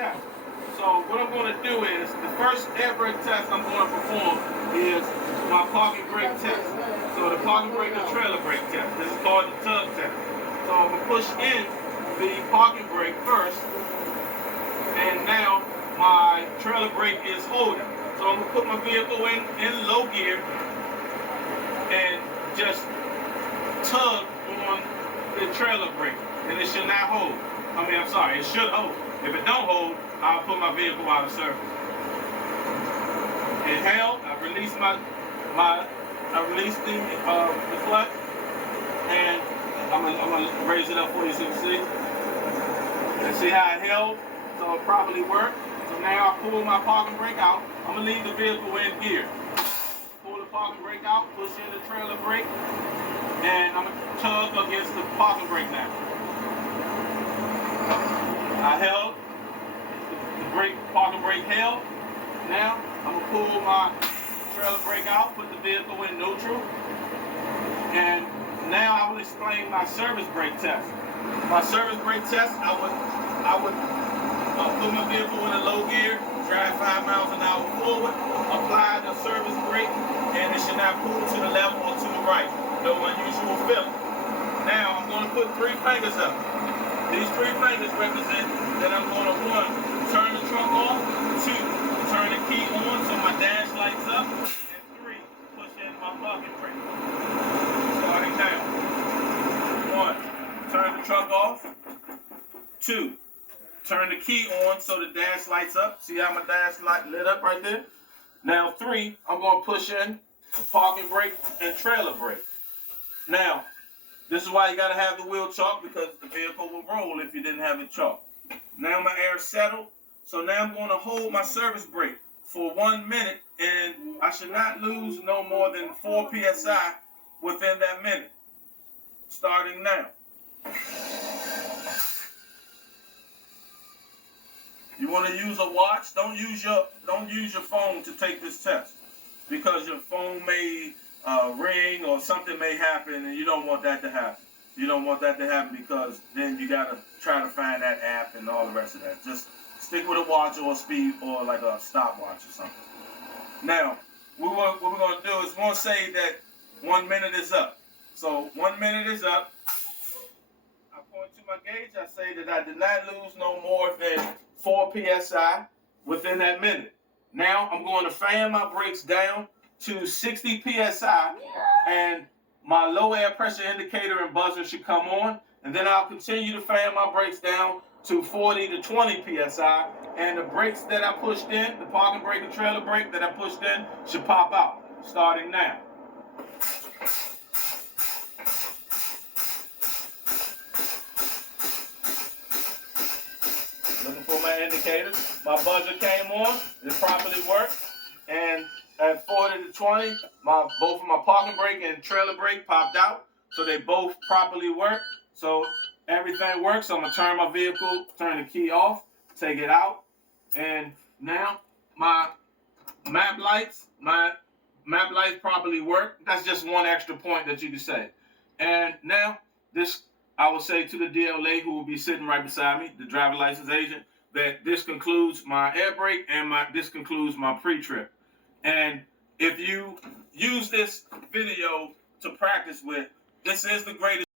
test. So what I'm going to do is, the first air brake test I'm going to perform is my parking brake test. So the parking brake and trailer brake test. This is called the tug test. So I'm going to push in the parking brake first, and now my trailer brake is holding. So I'm going to put my vehicle in low gear and just tug on the trailer brake, and it should not hold. I'm sorry, it should hold. If it don't hold, I'll put my vehicle out of service. It held. I released the clutch, and I'm gonna raise it up for you so you can see. And see how it held, so it properly worked. So now I pull my parking brake out. I'm gonna leave the vehicle in gear. Pull the parking brake out, push in the trailer brake, and I'm gonna tug against the parking brake now. I held. The parking brake held. Now I'm gonna pull my trailer brake out, put the vehicle in neutral, and now I will explain my service brake test. My service brake test, I would put my vehicle in a low gear, drive 5 miles an hour forward, apply the service brake, and it should not pull to the left or to the right. No unusual feeling. Now I'm going to put 3 fingers up. These 3 fingers represent that I'm going to 1, turn the trunk off, 2, turn the key on so my dash lights up, and 3, push in my parking brake. Starting now. 1, turn the trunk off. 2, turn the key on so the dash lights up. See how my dash light lit up right there? Now 3, I'm going to push in the parking brake and trailer brake. Now, this is why you got to have the wheel chalk, because the vehicle will roll if you didn't have it chalk. Now my air is settled, so now I'm going to hold my service brake for 1 minute, and I should not lose no more than 4 psi within that minute. Starting now. You want to use a watch? Don't use your phone to take this test, because your phone may ring or something may happen, and you don't want that to happen. You don't want that to happen, because then you got to try to find that app and all the rest of that. Just stick with a watch or a speed or like a stopwatch or something. Now, what we're going to do is we're going to say that 1 minute is up. So 1 minute is up. I point to my gauge. I say that I did not lose no more than 4 psi within that minute. Now I'm going to fan my brakes down to 60 psi, and my low air pressure indicator and buzzer should come on, and then I'll continue to fan my brakes down to 40 to 20 psi, and the brakes that I pushed in, the parking brake and trailer brake that I pushed in, should pop out, starting now. Looking for my indicators. My buzzer came on, it properly worked, and at 40 to 20, both of my parking brake and trailer brake popped out, so they both properly work. So everything works. So I'm gonna turn my vehicle, turn the key off, take it out, and now my map lights properly work. That's just one extra point that you can say. And now this, I will say to the DLA who will be sitting right beside me, the driver license agent, that this concludes my air brake and this concludes my pre-trip. And if you use this video to practice with, this is the greatest